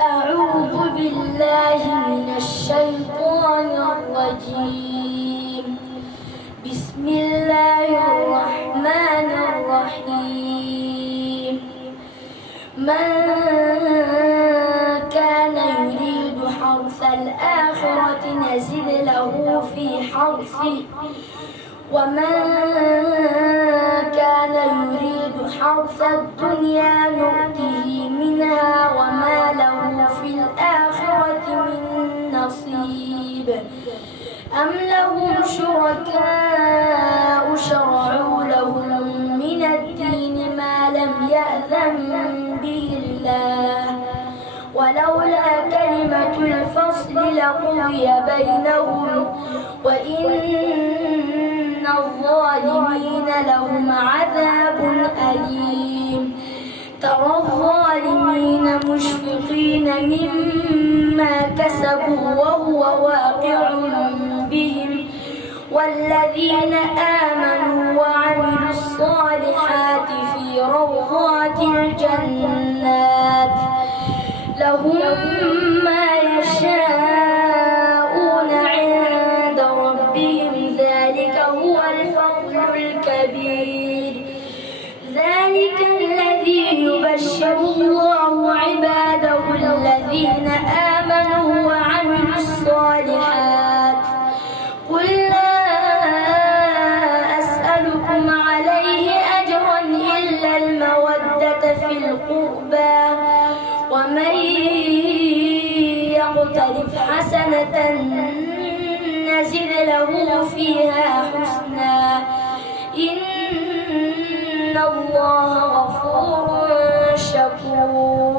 أعوذ بالله من الشيطان الرجيم. بسم الله الرحمن الرحيم. من كان يريد حرث الآخرة نزد له في حرثه ومن كان يريد حرث الدنيا نؤته منها وما له في الآخرة من نصيب. أم لهم شركاء شرعوا لهم من الدين ما لم يأذن به الله ولولا كلمة الفصل لقضي بينهم وإن الظالمين لهم عذاب أليم. ترى الظالمين مشفقين مما كسبوا وهو واقع بهم والذين آمنوا وعملوا الصالحات في روضات الجنات لهم ما يشاءون عند ربهم ذلك هو الفضل الكبير. ذلك الذي يبشر الله عباده الذين آمنوا وعملوا الصالحات. قل لا أسألكم عليه أجرا إلا المودة في القربى ومن يقترف حسنة نزد له فيها حسنا إن الله غفور شكور.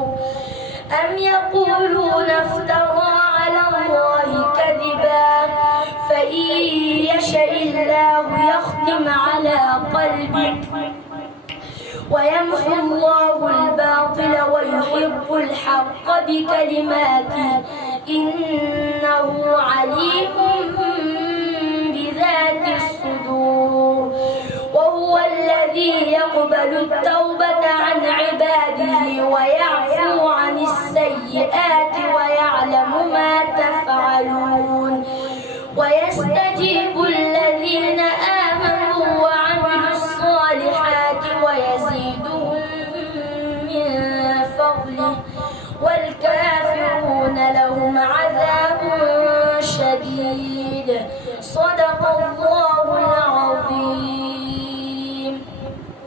أم يقولون افترى على الله كذبا فإن يشاء الله يختم على قلبك ويمحو الله الباطل ويحق الحق بكلماته إنه عليم بذات الصدور. وهو الذي يقبل التوبة عن عباده ويعفو عن السيئات ويعلم ما تفعلون ويستجيب الذين آمنوا وعملوا الصالحات ويزيدهم من فضله والكافرون لهم عذاب شديد. صدق الله.